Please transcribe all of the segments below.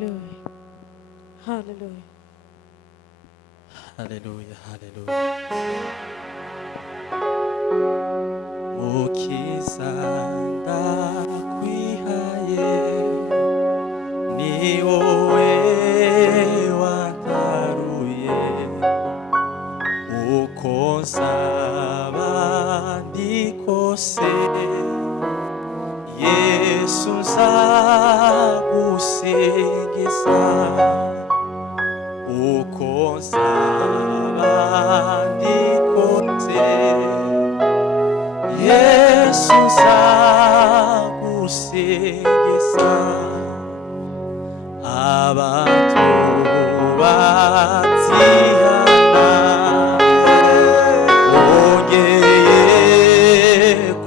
Hallelujah. Hallelujah. Hallelujah, hallelujah. Mukiza ndakwihaye, ni wowe wantaruye, uko nsaba ndi kose, Yesu nzagusingiza, uko nsaba ndi kose, Yesu nzagusingiza. Abatubatsihana bongeye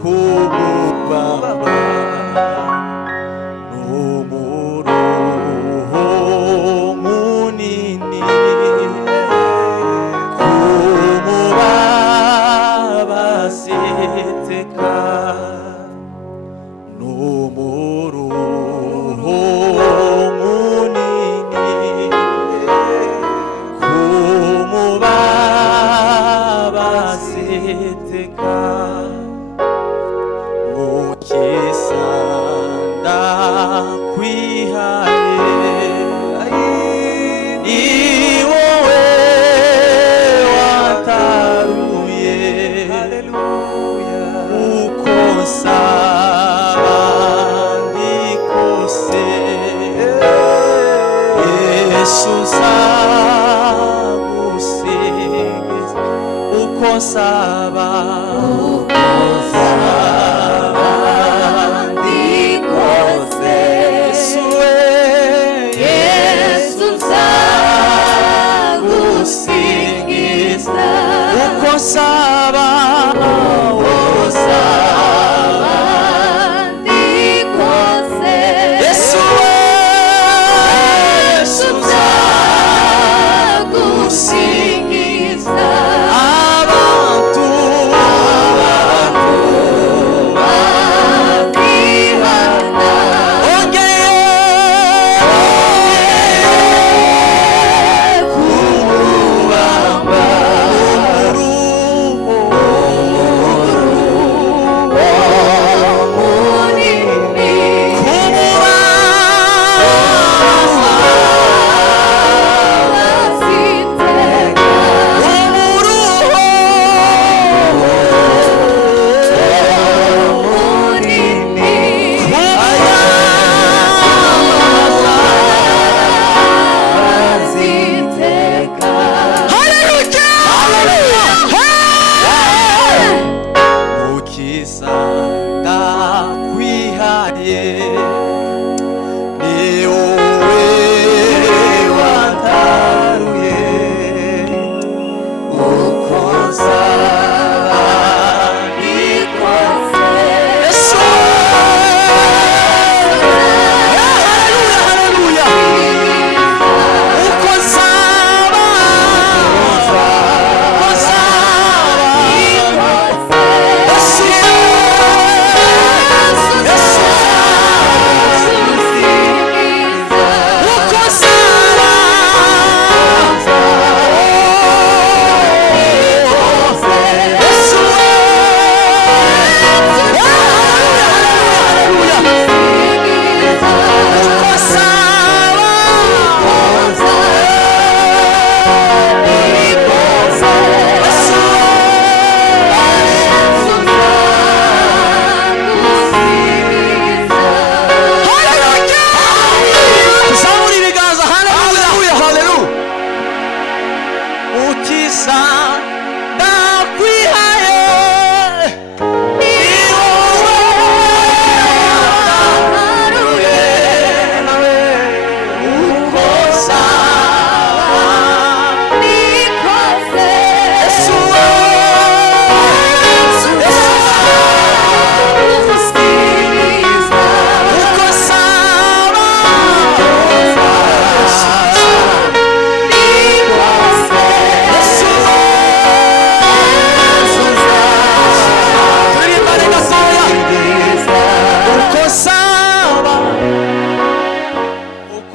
kububaba, n'umuruho munini kumubabaza iteka, n'umuruho munini kumubabaza iteka. Mukiza ndakwihaye, ni wowe wantaruye, uko nsaba ndi kose, Yesu nzagusingiza, uko nsaba Saba, Yesu nzagusingiza, abantu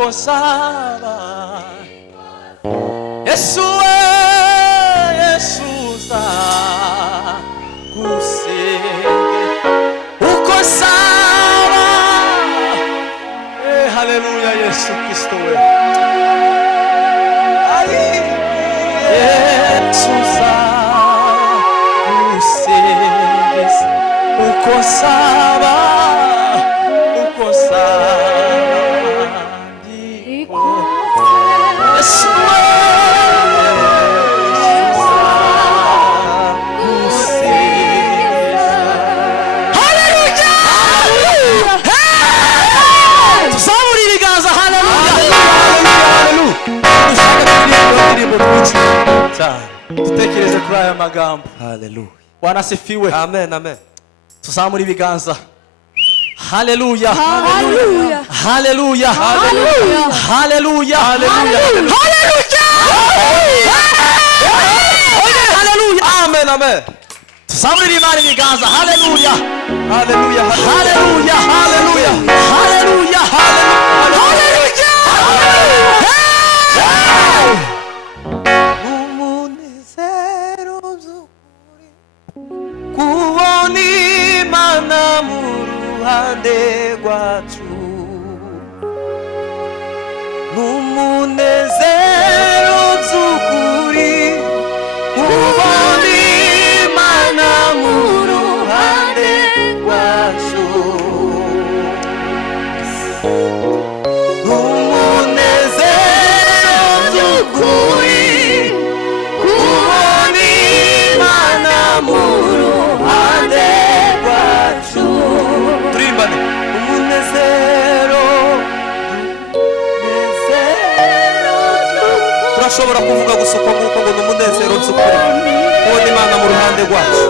nsaba Yesu we Yesu nzagusenge uko nsaba haleluya Yesu Kristo we Yesu nzagusenge uko nsaba tutekereze kuri aya magambo. Hallelujah. Wanasifiwe. Amen, amen. Tuzamure ibiganza. Hallelujah. Hallelujah. Hallelujah. Hallelujah. Hallelujah. Hallelujah. Hallelujah. Amen, amen. Tuzamure Imana ibiganza. Hallelujah. Hallelujah. Hallelujah. Hallelujah. Hallelujah. Umunezero z'ukuri kubona Imana mu ruhande rwacu umunezero z'ukuri kubona Imana mu ruhande rwacu turashobora kuvuga gusuka nk'uko ngo n'umunezero nzukuri kubona Imana mu ruhande rwacu